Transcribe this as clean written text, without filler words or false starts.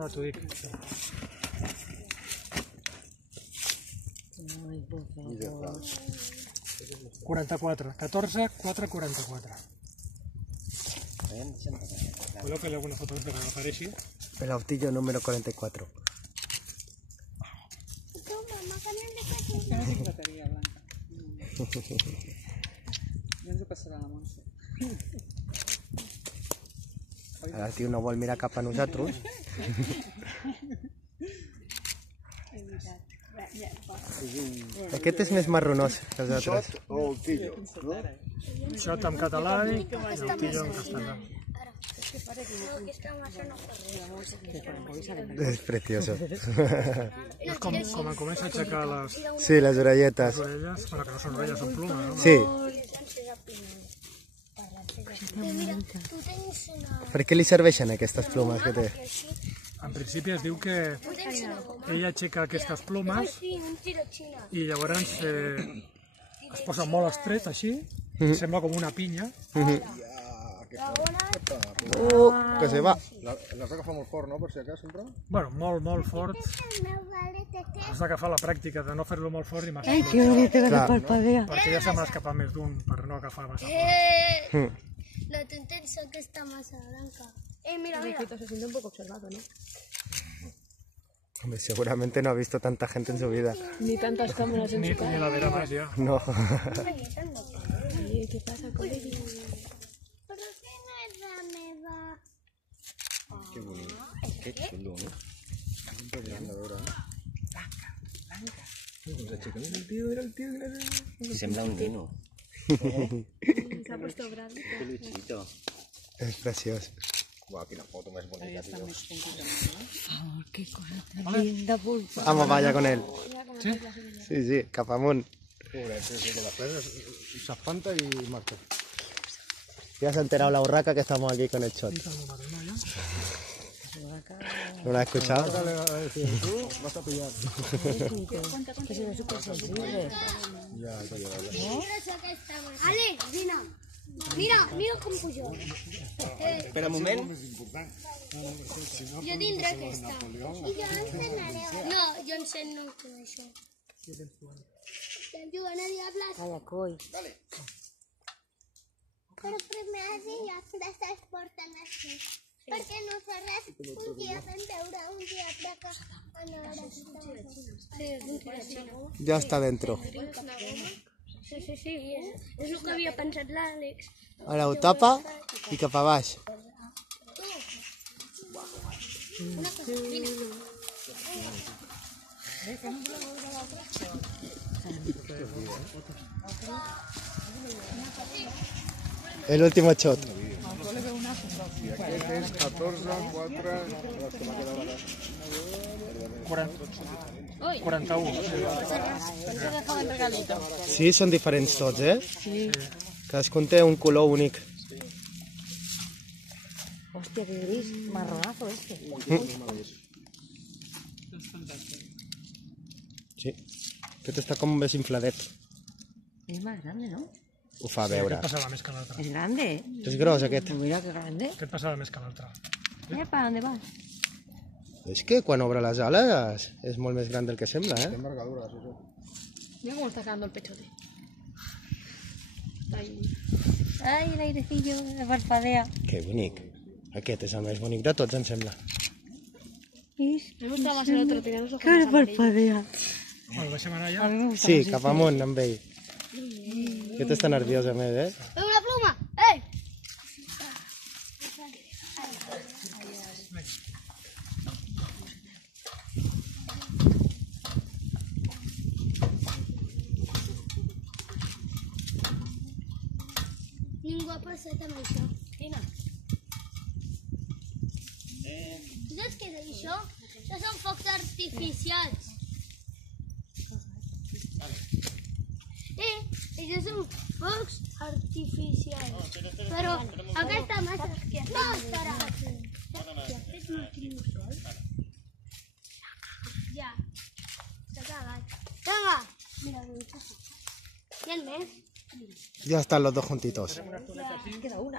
Ara t'ho dic. Ai, por favor. 44. 14, 4, 44. Voleu fer alguna foto perquè no apareixi? El autillo número 44. Que no tinc bateria, Blanca. Ja ens ho passarà la Montse. Ara el tio no vol mirar cap a nosaltres. Aquest és més marronós que els altres. Shot o autillo, no? Shot en català i autillo en castellà. És precioso. És com comença a aixecar les Sí, les orelletes. orelles, bueno, que no són orelles, són plumes, no? Sí. Per què li serveixen aquestes plomes que té? En principi es diu que ella aixeca aquestes plomes i llavors es posa molt estret així, sembla com una pinya. Que se va. L'has d'agafar molt fort, no? Per si acá sempre? Bueno, molt fort. Has d'agafar la pràctica de no fer-lo molt fort i massa Ay, fort, qué bonito que te parpadea. perquè ja se m'ha escapat més d'un per no agafar massa fort. La tendencia que está más blanca. Mira, mira. Se siente un poco observado, ¿no? Hombre, seguramente no ha visto tanta gente en su vida. Ni tantas cámaras en Ni su cara. la verà més ja. No. Oye, ¿qué pasa con ella? Pero que no es la meva. Que bonic. Que xulo, no? Impressionant de veure. Sembla un nino. Se ha puesto grande. Peluchito. És preciós. Uau, quina foto més bonica, tio. Oh, qué cosa tan linda, pulpa. Vamos, vaya con él. Sí, sí, cap amunt. Pobret, sí, que després s'espanta i marxa. Ya se ha enterado la urraca que estamos aquí con el shot. ¿No lo has escuchado? Le va a decir, tú vas a pillar. Que se ve súper sensible. Ja, que ja, Ale, mira. Mira com pujo. Espera un moment. Jo tindré aquesta. I jo encenaré. No, jo enceno això. Estem jugant a Diables. Calla, coi. Però primer així ja després porten així. Perquè no sé res. Un dia vam veure un dia que anava. Sí, és un tirachina. Ya está dentro. Sí, és el que havia pensat l'Àlex. Ara ho tapa i cap a baix. Una cosa, vine. El último shot. I aquest és 14, 4... 41. Sí, són diferents tots, eh? Sí. Cadascun té un color únic. Hostia, qué gris. Marronazo este. Sí. Aquest està com més infladet. Es más grande, ¿no? Ho fa veure. Aquest passava més que l'altre. Es grande, ¿eh? És gros, aquest. Mira qué grande. Aquest passava més que l'altre. Epa, ¿dónde vas? És que quan obre les ales és molt més gran del que sembla, eh? envergadura, sí, sí. Mira cómo está quedando el pechote. Ay, el airecillo de parpadea. Que bonic. Aquest és el més bonic de tots, em sembla. Me gusta más el otro, tiene los ojos más amarillos. Parpadea. Bueno, deixem anar ja. A mí me gusta Sí, más cap amunt amb ell. Aquest està nerviós, a més, eh? Una pluma! Ei! Ningú ha passat amb això. Quina? Tu saps què és això? Això són focs artificials. Això són focs artificials. Però aquesta massa no estarà. És l'últim sol. Ja. S'ha acabat. Vinga. Mira, hi ha més. Ya están los dos juntitos. queda una.